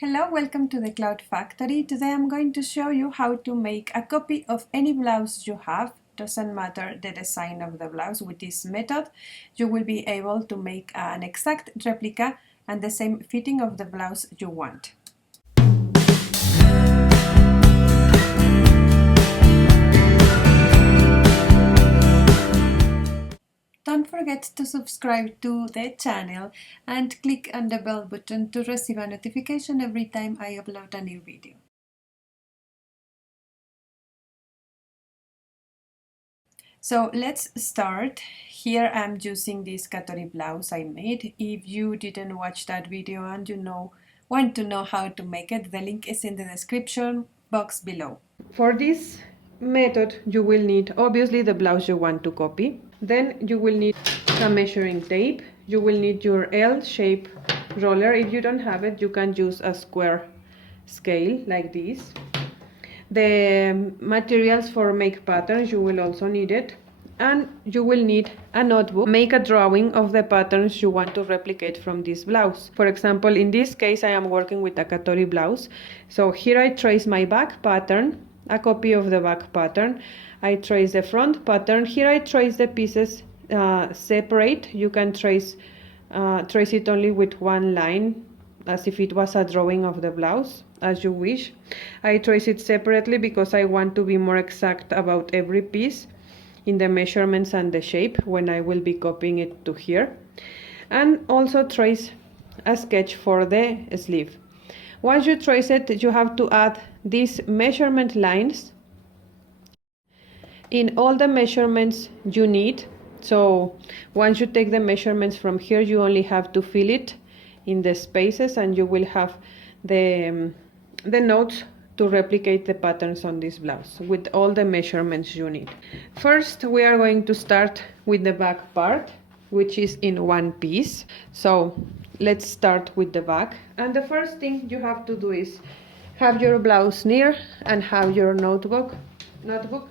Hello, welcome to the Cloud Factory. Today I'm going to show you how to make a copy of any blouse you have. Doesn't matter the design of the blouse. With this method you will be able to make an exact replica and the same fitting of the blouse you want. Don't forget to subscribe to the channel and click on the bell button to receive a notification every time I upload a new video. So let's start. Here I'm using this Katori blouse I made. If you didn't watch that video and want to know how to make it, the link is in the description box below. For this method you will need obviously the blouse you want to copy. Then you will need a measuring tape. You will need your L-shape roller. If you don't have it, you can use a square scale like this. The materials for make patterns, you will also need it, and you will need a notebook. Make a drawing of the patterns you want to replicate from this blouse. For example, in this case I am working with a Katori blouse, so here I trace my back pattern, a copy of the back pattern. I trace the front pattern. Here I trace the pieces separate. You can trace it only with one line, as if it was a drawing of the blouse, as you wish. I trace it separately because I want to be more exact about every piece in the measurements and the shape when I will be copying it to here. And also trace a sketch for the sleeve. Once you trace it, you have to add these measurement lines in all the measurements you need. So once you take the measurements from here, you only have to fill it in the spaces, and you will have the notes to replicate the patterns on this blouse with all the measurements you need. First, we are going to start with the back part, which is in one piece. So let's start with the back. And the first thing you have to do is have your blouse near and have your notebook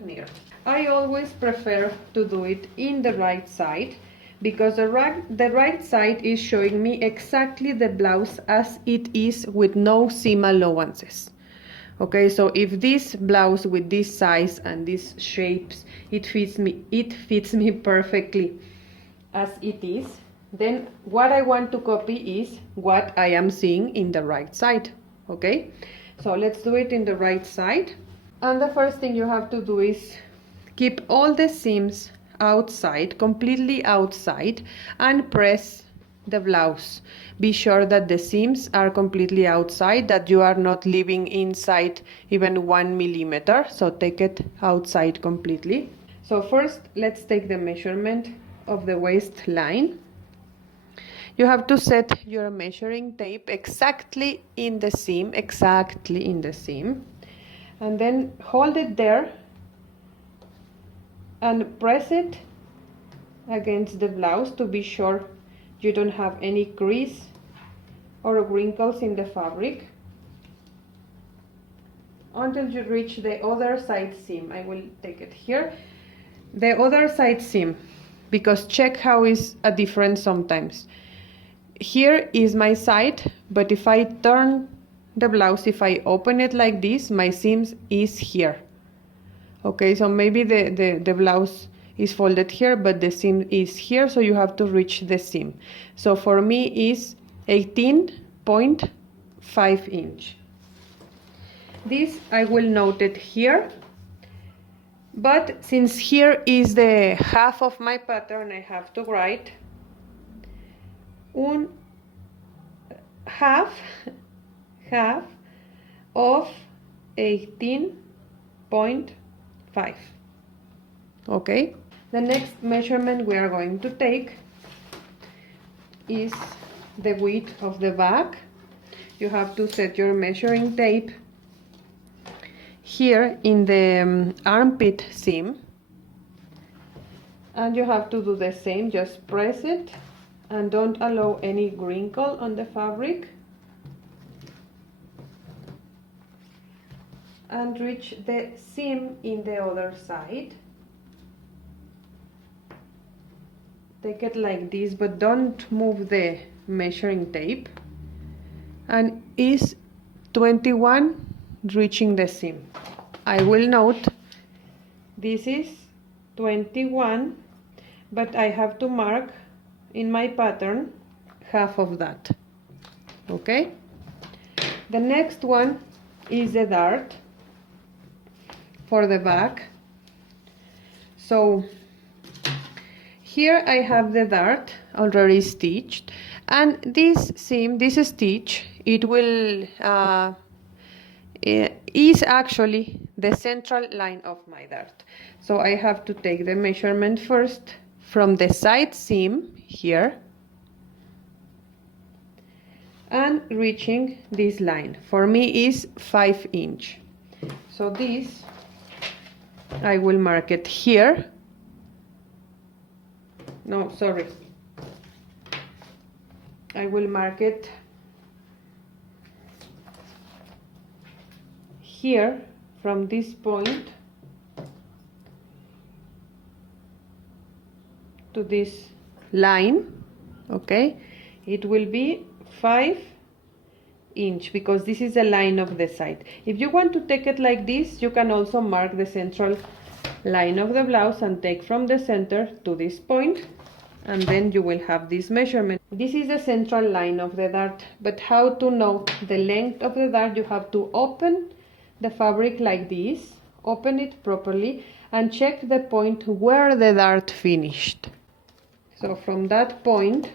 near. I always prefer to do it in the right side, because the right side is showing me exactly the blouse as it is with no seam allowances. Okay, so if this blouse with this size and these shapes, it fits me perfectly as it is, then what I want to copy is what I am seeing in the right side. Okay, so let's do it in the right side. And the first thing you have to do is keep all the seams outside, completely outside, and press the blouse. Be sure that the seams are completely outside, that you are not leaving inside even 1 millimeter. So take it outside completely. So first, let's take the measurement of the waistline. You have to set your measuring tape exactly in the seam, and then hold it there and press it against the blouse to be sure you don't have any crease or wrinkles in the fabric until you reach the other side seam. I will take it here, the other side seam, because check how is a difference sometimes. Here is my side, but if I turn the blouse, if I open it like this, my seams is here. Okay, so maybe the blouse is folded here, but the seam is here, so you have to reach the seam. So for me is 18.5 inch. This I will note it here, but since here is the half of my pattern, I have to write half of 18.5. Okay, the next measurement we are going to take is the width of the back. You have to set your measuring tape here in the armpit seam, and you have to do the same. Just press it and don't allow any wrinkle on the fabric, and reach the seam in the other side. Take it like this, but don't move the measuring tape, and is 21 reaching the seam. I will note this is 21, but I have to mark in my pattern half of that. Okay, the next one is the dart for the back. So here I have the dart already stitched, and this seam, this stitch, it will is actually the central line of my dart. So I have to take the measurement first from the side seam here and reaching this line. For me is 5 inch. So this I will mark it here. No, sorry. I will mark it here from this point to this line. Okay, it will be 5 inch because this is the line of the side. If you want to take it like this, you can also mark the central line of the blouse and take from the center to this point, and then you will have this measurement. This is the central line of the dart, but how to know the length of the dart? You have to open the fabric like this, open it properly, and check the point where the dart finished. So from that point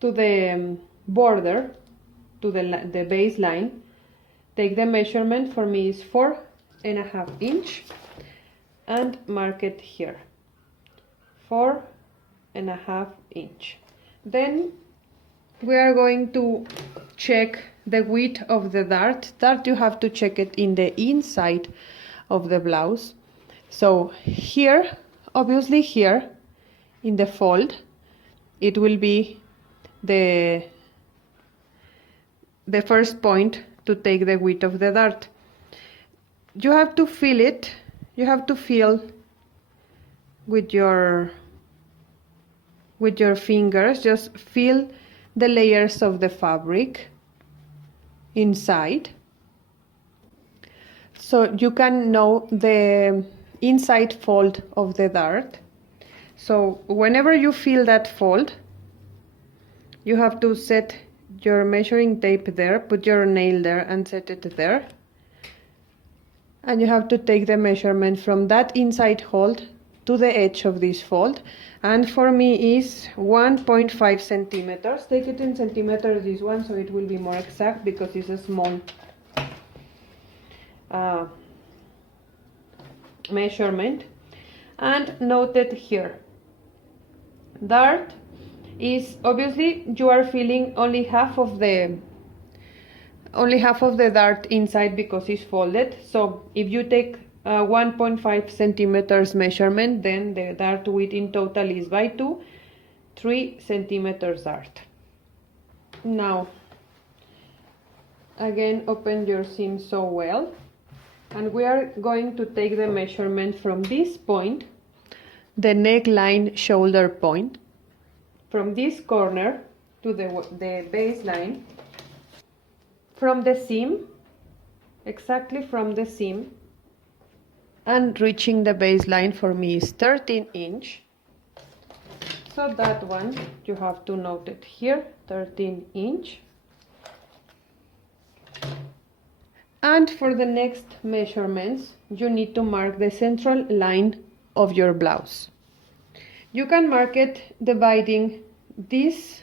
to the border, to the baseline, take the measurement. For me is 4.5 inch and mark it here, 4.5 inch. Then we are going to check the width of the dart. Dart you have to check it in the inside of the blouse. So here, obviously here in the fold, it will be the first point to take the width of the dart. You have to feel it. You have to feel with your fingers. Just feel the layers of the fabric inside, so you can know the inside fold of the dart. So whenever you feel that fold, you have to set your measuring tape there, put your nail there and set it there, and you have to take the measurement from that inside fold to the edge of this fold, and for me is 1.5 centimeters. Take it in centimeters, this one, so it will be more exact because it's a small measurement. And note it here, dart is obviously you are feeling only half of the dart inside because it's folded. So if you take 1.5 centimeters measurement, then the dart width in total is by 2, 3 centimeters dart. Now again, open your seam so well, and we are going to take the measurement from this point, the neckline shoulder point, from this corner to the baseline, from the seam, exactly from the seam, and reaching the baseline for me is 13 inch. So that one you have to note it here, 13 inch. And for the next measurements, you need to mark the central line of your blouse. You can mark it dividing this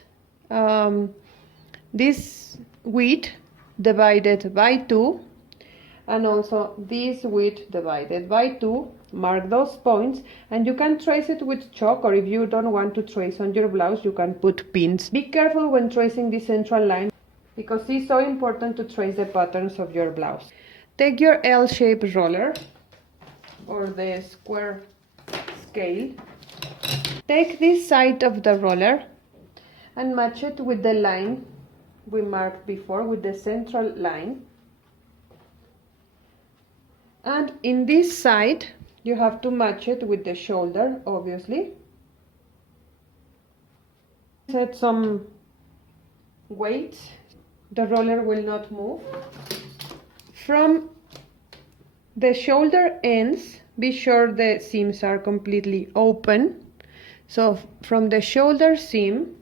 this width divided by 2, and also this width divided by 2. Mark those points, and you can trace it with chalk, or if you don't want to trace on your blouse, you can put pins. Be careful when tracing the central line because it's so important to trace the patterns of your blouse. Take your L-shaped roller or the square scale. Take this side of the roller and match it with the line we marked before, with the central line. And in this side, you have to match it with the shoulder, obviously. Set some weight, the roller will not move. From the shoulder ends, be sure the seams are completely open. So from the shoulder seam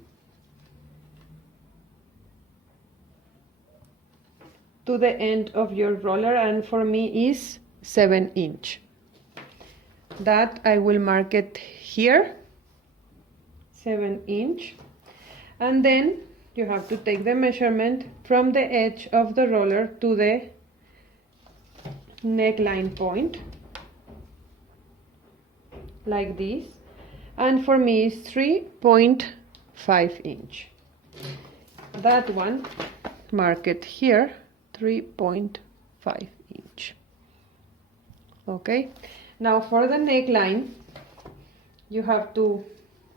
to the end of your roller, and for me is 7 inch. That I will mark it here, 7 inch. And then you have to take the measurement from the edge of the roller to the neckline point, like this. And for me is 3.5 inch. That one, mark it here, 3.5 inch. Okay, now for the neckline, you have to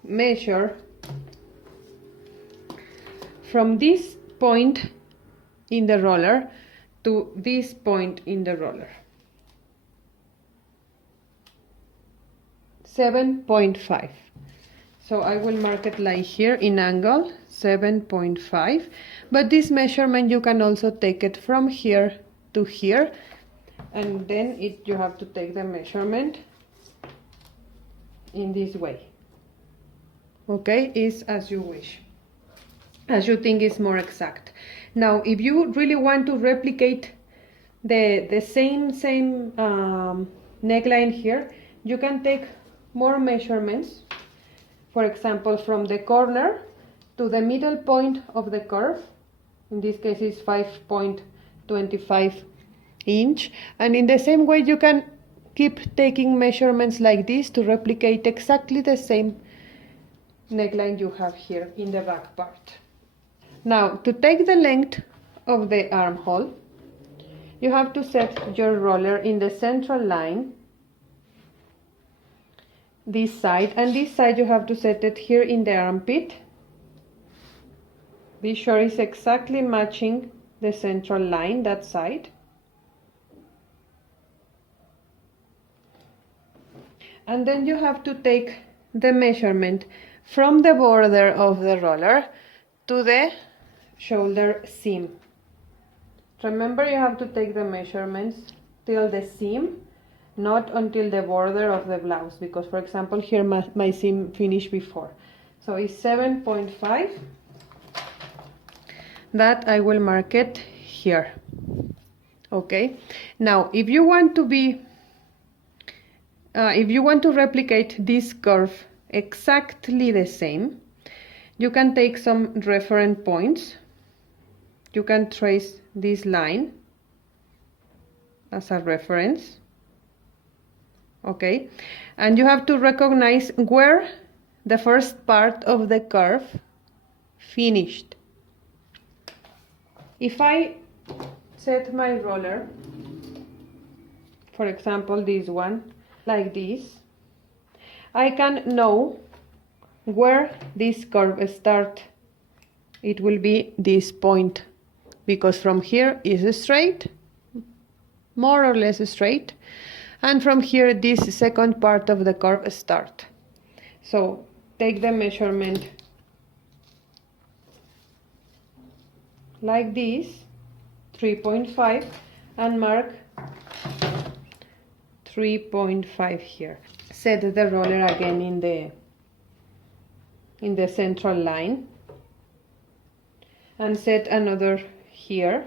measure from this point in the roller to this point in the roller. 7.5. So I will mark it like here in angle, 7.5. But this measurement you can also take it from here to here, and then you have to take the measurement in this way. Okay, is as you wish, as you think is more exact. Now, if you really want to replicate the same neckline here, you can take more measurements. For example, from the corner to the middle point of the curve, in this case is 5.25 inch, and in the same way you can keep taking measurements like this to replicate exactly the same neckline you have here in the back part. Now, to take the length of the armhole, you have to set your roller in the central line, this side, and this side you have to set it here in the armpit. Be sure it's exactly matching the central line, that side. And then you have to take the measurement from the border of the roller to the shoulder seam. Remember, you have to take the measurements till the seam, not until the border of the blouse, because for example here my seam finished before. So it's 7.5. that I will mark it here. Okay, now if you want to replicate this curve exactly the same, you can take some reference points. You can trace this line as a reference. Okay, and you have to recognize where the first part of the curve finished. If I set my roller, for example this one, like this, I can know where this curve starts. It will be this point, because from here is straight, more or less straight, and from here this second part of the curve starts. So take the measurement like this, 3.5, and mark 3.5 here. Set the roller again in the central line, and set another here,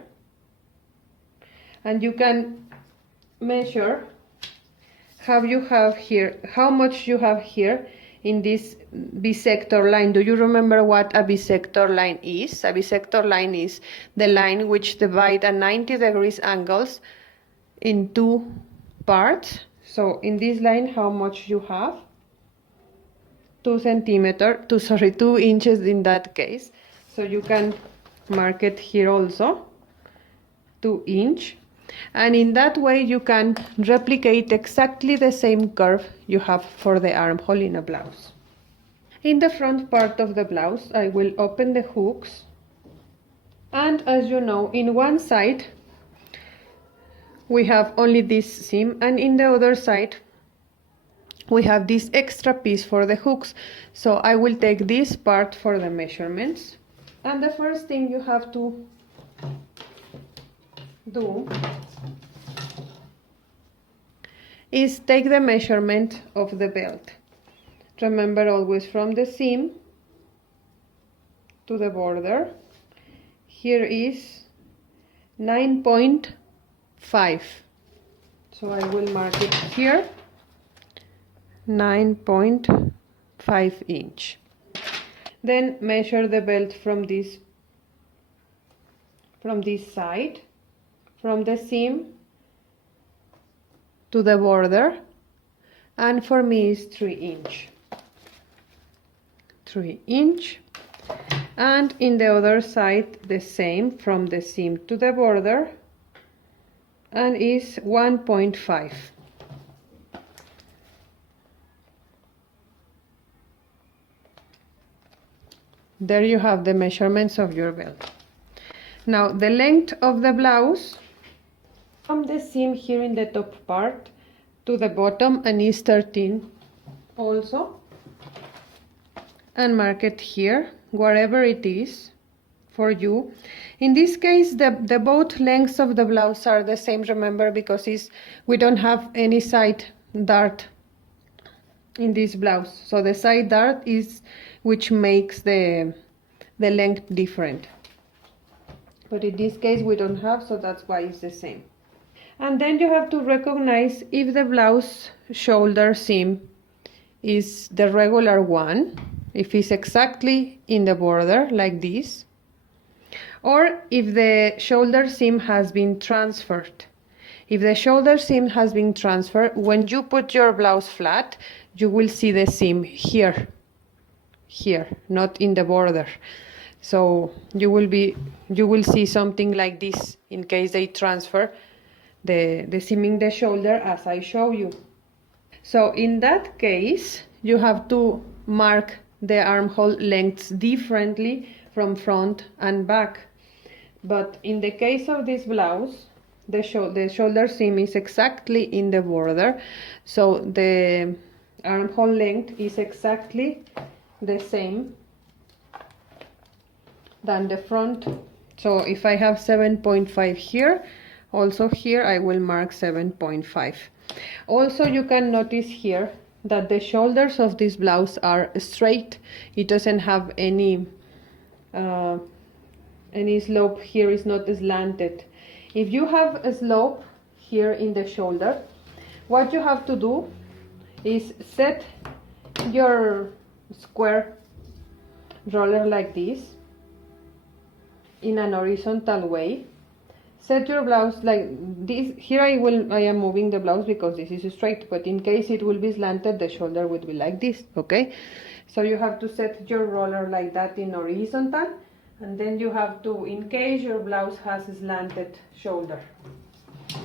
and you can measure how much you have here in this bisector line. Do you remember what a bisector line is? A bisector line is the line which divides a 90 degrees angles in two parts. So in this line, how much you have? 2 inches in that case. So you can mark it here also, 2 inch. And in that way you can replicate exactly the same curve you have for the armhole in a blouse. In the front part of the blouse, I will open the hooks, and as you know, in one side we have only this seam, and in the other side we have this extra piece for the hooks. So I will take this part for the measurements, And the first thing you have to do is take the measurement of the belt. Remember, always from the seam to the border. Here is 9.5. So I will mark it here, 9.5 inch. Then measure the belt from this side, from the seam to the border, and for me is 3 inch. 3 inch. And in the other side the same, from the seam to the border, and is 1.5. There you have the measurements of your belt. Now the length of the blouse from the seam here in the top part to the bottom, and is 13 also, and mark it here wherever it is for you. In this case the both lengths of the blouse are the same, remember, because we don't have any side dart in this blouse, so the side dart is which makes the length different, but in this case we don't have, so that's why it's the same. And then you have to recognize if the blouse shoulder seam is the regular one, if it's exactly in the border like this, or if the shoulder seam has been transferred. If the shoulder seam has been transferred, when you put your blouse flat, you will see the seam here, not in the border. So you will see something like this in case they transfer the seam in the shoulder, as I show you. So in that case, you have to mark the armhole lengths differently from front and back. But in the case of this blouse, the shoulder seam is exactly in the border, so the armhole length is exactly the same than the front. So if I have 7.5 here, also here I will mark 7.5. Also, you can notice here that the shoulders of this blouse are straight. It doesn't have any slope here, is not slanted. If you have a slope here in the shoulder, what you have to do is set your square roller like this in an horizontal way. Set your blouse like this. Here I am moving the blouse because this is straight, but in case it will be slanted, the shoulder would be like this, okay? So you have to set your roller like that in horizontal, and then you have to, in case your blouse has a slanted shoulder,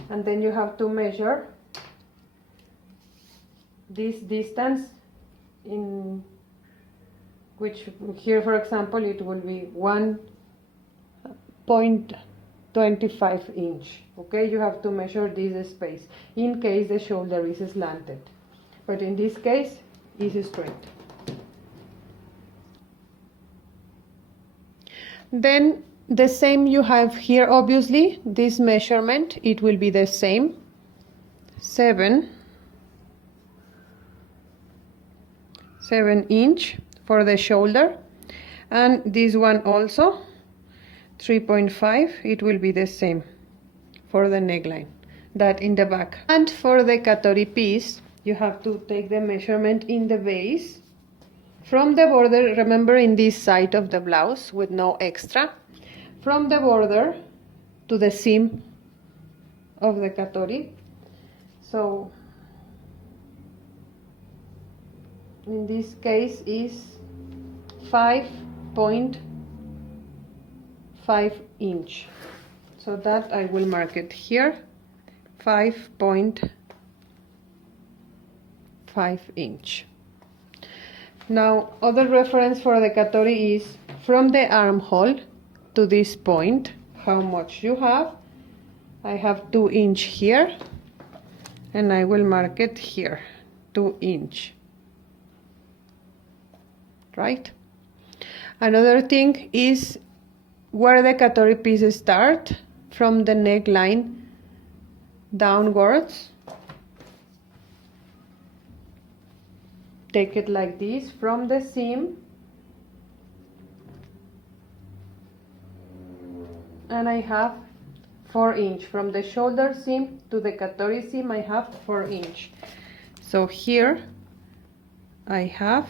and then you have to measure this distance, in which here, for example, it will be 1.25 inch. Okay, you have to measure this space in case the shoulder is slanted, but in this case is straight. Then the same you have here, obviously this measurement, it will be the same, 7 inch for the shoulder, and this one also 3.5, it will be the same for the neckline, that in the back. And for the katori piece, you have to take the measurement in the base from the border, remember, in this side of the blouse with no extra, from the border to the seam of the katori. So in this case is 5.5 inch. So that I will mark it here, 5.5 inch. Now, other reference for the katori is from the armhole to this point, how much you have. I have 2 inch here, and I will mark it here, 2 inch. Right? Another thing is where the katori pieces start, from the neckline downwards. Take it like this from the seam, and I have 4 inch. From the shoulder seam to the katori seam I have 4 inch. So here I have,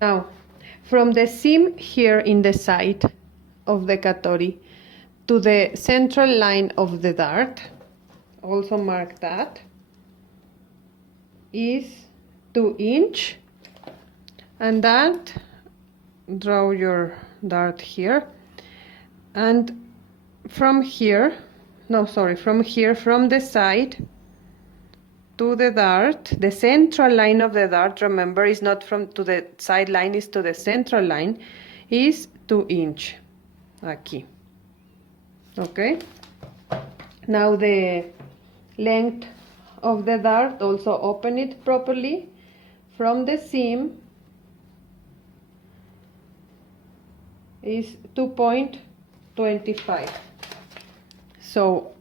now from the seam here in the side of the katori to the central line of the dart, also mark that, is 2 inch, and that, draw your dart here, and from here, from here, from the side to the dart, the central line of the dart, remember, is not from to the side line, is to the central line, is 2 inch aquí. Okay, now the length of the dart, also open it properly from the seam, is 2.25. So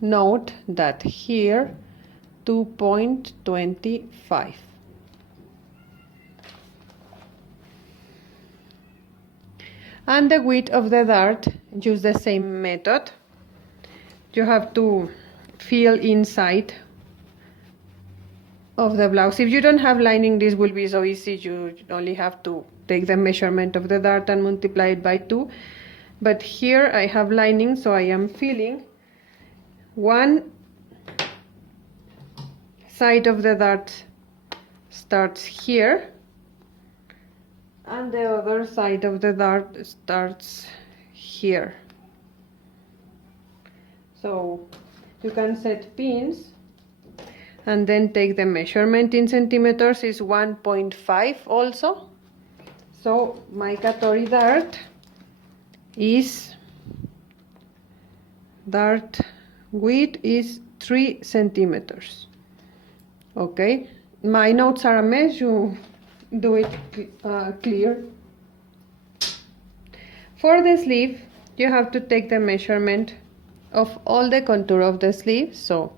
note that here 2.25. And the width of the dart, use the same method. You have to feel inside of the blouse. If you don't have lining, this will be so easy. You only have to take the measurement of the dart and multiply it by 2. But here I have lining, so I am feeling one side of the dart starts here, and the other side of the dart starts here. So you can set pins and then take the measurement in centimeters, is 1.5 also. So my katori dart is, dart width is 3 centimeters. Okay, my notes are a mess, you do it clear. For the sleeve, you have to take the measurement of all the contour of the sleeve. So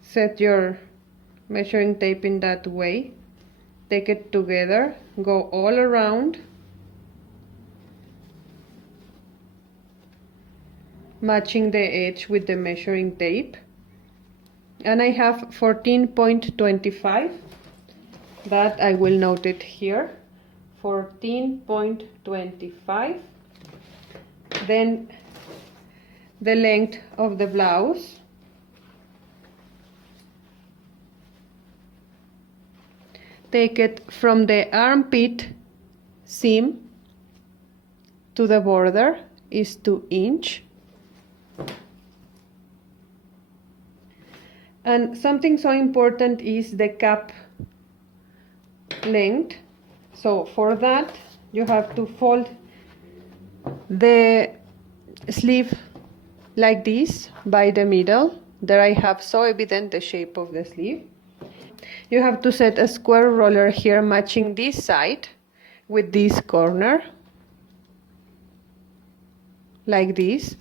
set your measuring tape in that way, take it together, go all around, matching the edge with the measuring tape, and I have 14.25. that I will note it here, 14.25. Then the length of the blouse, take it from the armpit seam to the border, is 2 inch. And something so important is the cap length. So for that you have to fold the sleeve like this by the middle. There I have so evident the shape of the sleeve. You have to set a square roller here matching this side with this corner like this,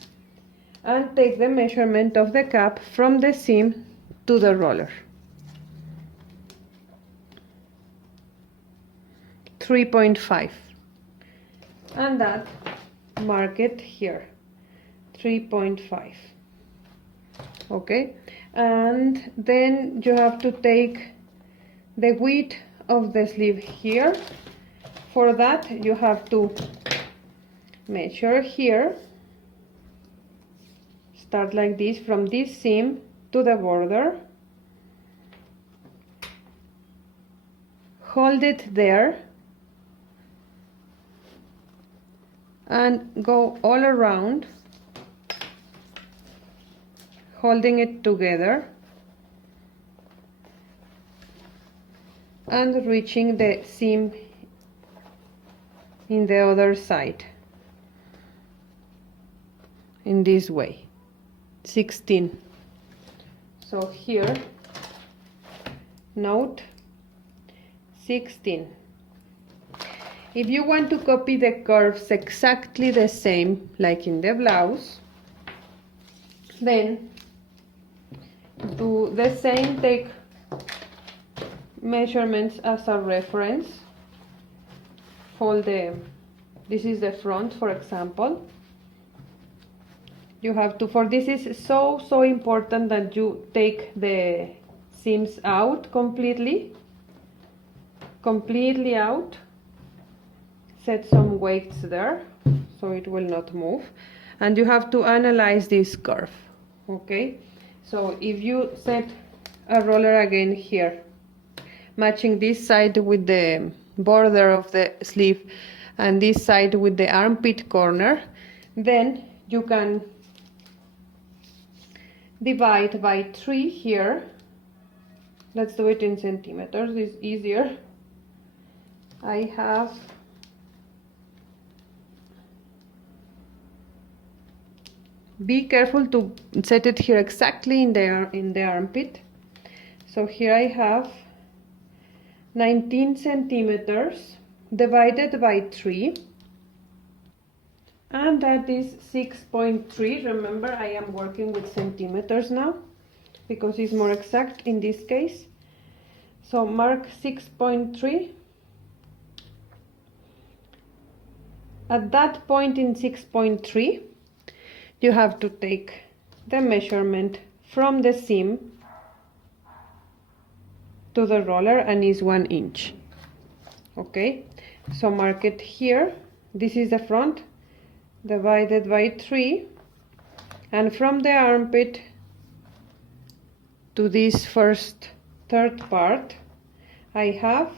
and take the measurement of the cap from the seam to the roller. 3.5, and that mark it here, 3.5. Okay, and then you have to take the width of the sleeve here. For that you have to measure here, start like this from this seam to the border, hold it there and go all around, holding it together and reaching the seam in the other side in this way, 16. So here note 16. If you want to copy the curves exactly the same like in the blouse, then do the same, take measurements as a reference, fold this is the front, for example. You have to, for this is so important that you take the seams out completely out, set some weights there so it will not move, and you have to analyze this curve. Okay, so if you set a roller again here, matching this side with the border of the sleeve and this side with the armpit corner, then you can divide by 3 here. Let's do it in centimeters, it's easier. I have be careful to set it here exactly in the armpit. So here I have 19 centimeters divided by 3, and that is 6.3. Remember, I am working with centimeters now because it's more exact in this case. So mark 6.3. At that point in 6.3, you have to take the measurement from the seam to the roller, and is 1 inch. Okay, so mark it here. This is the front, divided by 3, and from the armpit to this third part I have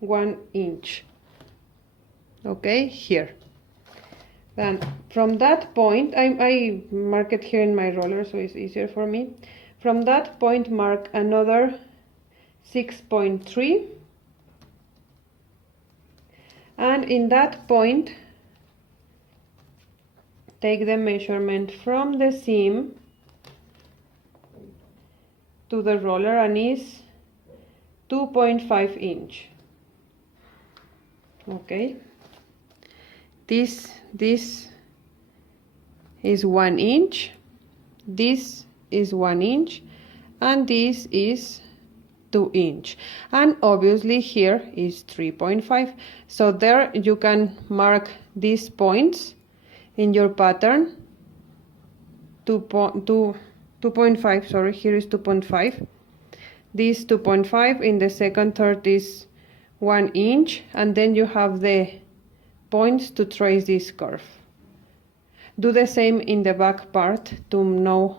1 inch. Okay, here. Then from that point, I mark it here in my roller so it's easier for me. From that point mark another 6.3, and in that point take the measurement from the seam to the roller, and is 2.5 inch. Okay, this is 1 inch, this is 1 inch, and this is 2 inch, and obviously here is 3.5. so there you can mark these points in your pattern. 2.5, sorry, here is 2.5, this 2.5, in the second third is 1 inch, and then you have the points to trace this curve. Do the same in the back part to know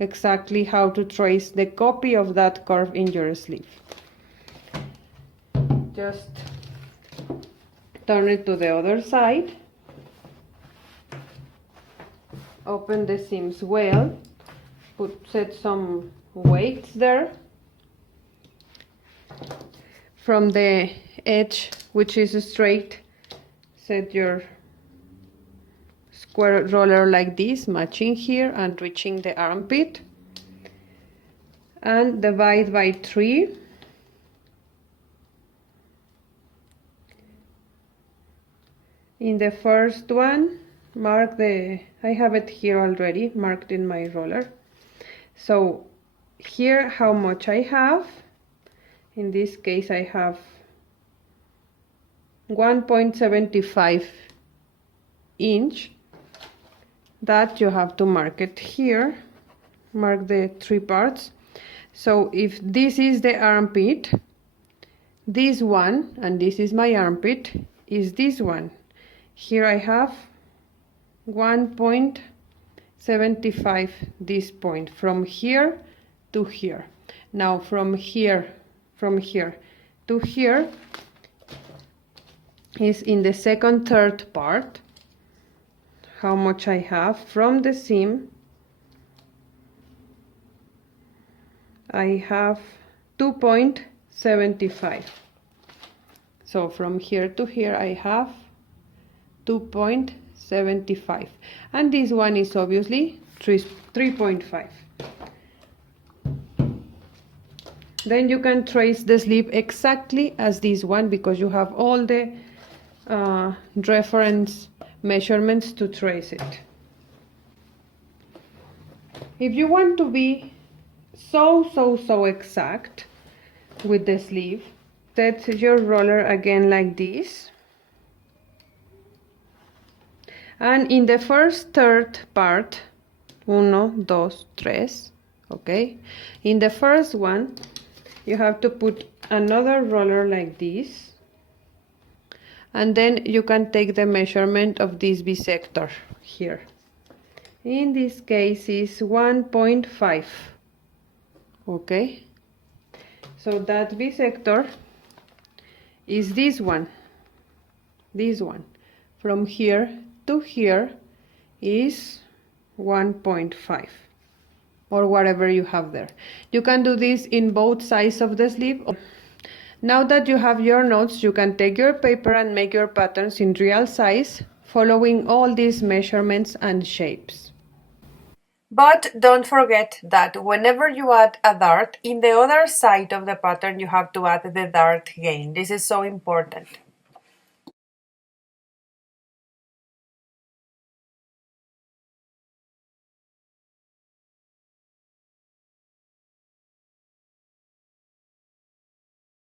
exactly how to trace the copy of that curve in your sleeve. Just turn it to the other side, open the seams well, set some weights there. From the edge, which is straight, set your square roller like this, matching here and reaching the armpit, and divide by 3. In the first one, mark I have it here already marked in my roller. So here how much I have. In this case I have 1.75 inch. That you have to mark it here, mark the 3 parts. So if this is the armpit, this one, and this is my armpit, is this one. Here I have 1.75, this point, from here to here. Now from here to here is in the second third part. How much I have from the seam? I have 2.75. So from here to here I have 2.75, and this one is obviously 3.5. Then you can trace the sleeve exactly as this one because you have all the reference measurements to trace it. If you want to be so exact with the sleeve, set your roller again like this. And in the first third part, 1, 2, 3, okay? In the first one, you have to put another roller like this. And then you can take the measurement of this bisector here. In this case is 1.5, okay? So that bisector is this one. From here to here is 1.5 or whatever you have there. You can do this in both sides of the sleeve. Now that you have your notes, you can take your paper and make your patterns in real size, following all these measurements and shapes. But don't forget that whenever you add a dart, in the other side of the pattern you have to add the dart again. This is so important.